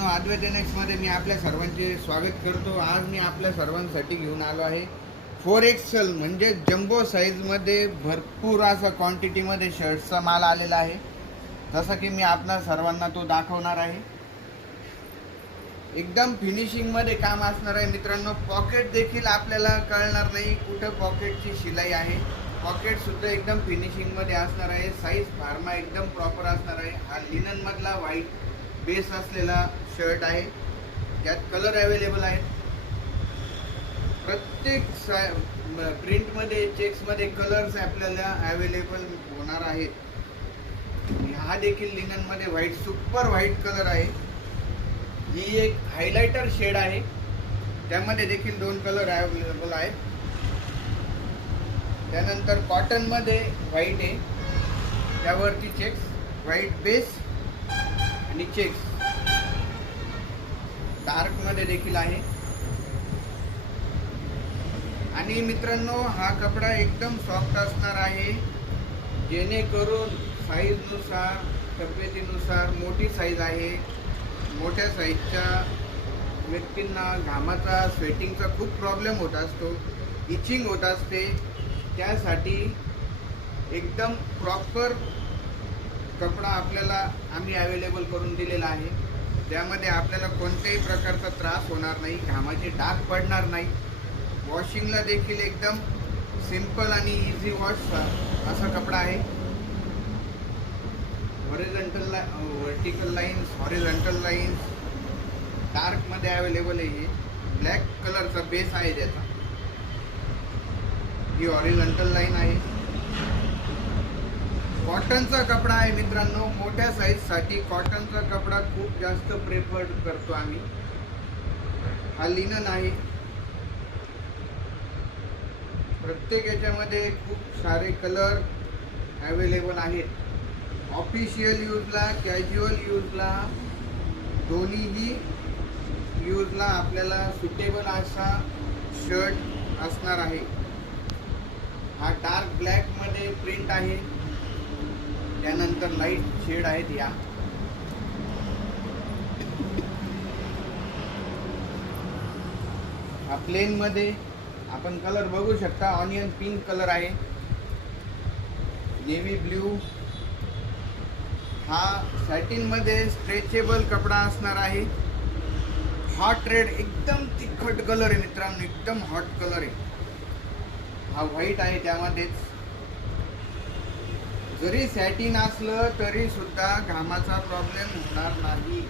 मित्रांनो, अद्वैत नेक्स्टमध्ये मी आपल्या सर्वांचे स्वागत करतो. आज मी आपल्या सर्वांसाठी घेऊन आलो आहे 4XL म्हणजे जम्बो साईजमध्ये भरपूर असा क्वांटिटीमध्ये शर्ट्सचा माल आलेला आहे. जसं की मी आपल्या सर्वांना तो दाखवणार आहे. एकदम फिनिशिंगमध्ये काम असणार आहे मित्रांनो. पॉकेट देखील आपल्याला कळणार नाही कुठं पॉकेटची शिलाई आहे. पॉकेटसुद्धा एकदम फिनिशिंगमध्ये असणार आहे. साईज फार्मा एकदम प्रॉपर असणार आहे. हा लिननमधला व्हाईट बेस असलेला शर्ट आहे. यात कलर अवेलेबल आहेत. प्रत्येक प्रिंटमध्ये चेक्समध्ये कलर्स आपल्याला अवेलेबल होणार आहेत. हा देखील लिननमध्ये व्हाईट सुपर व्हाईट कलर आहे. ही एक हायलायटर शेड आहे. त्यामध्ये देखील 2 कलर अवेलेबल आहेत. त्यानंतर कॉटनमध्ये व्हाईट आहे. त्यावरती चेक्स, व्हाईट बेस आणि चेक्स. डार्कमध्ये देखील आहे. आणि मित्रांनो, हा कपडा एकदम सॉफ्ट असणार आहे, जेणेकरून साईजनुसार, तब्येतीनुसार मोठी साईज आहे. मोठ्या साईजच्या व्यक्तींना घामाचा, स्वेटिंगचा खूप प्रॉब्लेम होत असतो, इचिंग होत असते. त्यासाठी एकदम प्रॉपर कपडा आपल्याला आम्ही अवेलेबल करून दिलेला आहे. त्यामध्ये आपल्याला कोणत्याही प्रकारचा त्रास होणार नाही, घामाचे डाग पडणार नाही. वॉशिंगला देखील एकदम सिंपल आणि इझी वॉश असा कपडा आहे. वर्टिकल लाईन्स, हॉरिझॉन्टल लाईन्स डार्कमध्ये अवेलेबल आहे. ब्लॅक कलरचा बेस आहे त्याचा. ही हॉरिझॉन्टल लाईन आहे. कॉटनचा कपडा आहे मित्रांनो. मोठ्या साईजसाठी कॉटनचा कपडा खूप जास्त प्रेफर्ड करतो आम्ही. हा लिनन आहे. प्रत्येक याच्यामध्ये खूप सारे कलर अवेलेबल आहेत. ऑफिशियल यूजला, कॅज्युअल यूजला, दोन्हीही यूजला आपल्याला सुटेबल असा शर्ट असणार आहे. हा डार्क ब्लॅकमध्ये प्रिंट आहे. त्यानंतर लाईट शेड आहेत. या हा प्लेनमध्ये आपण कलर बघू शकता. ऑनियन पिंक कलर आहे. Navy blue. हा सॅटिनमध्ये स्ट्रेचेबल कपडा असणार आहे. हॉट रेड एकदम तिखट कलर आहे मित्रांनो, एकदम हॉट कलर आहे. हा व्हाईट आहे. त्यामध्येच जरी सॅटिन असलं तरी सुद्धा घामाचा प्रॉब्लेम होणार नाही.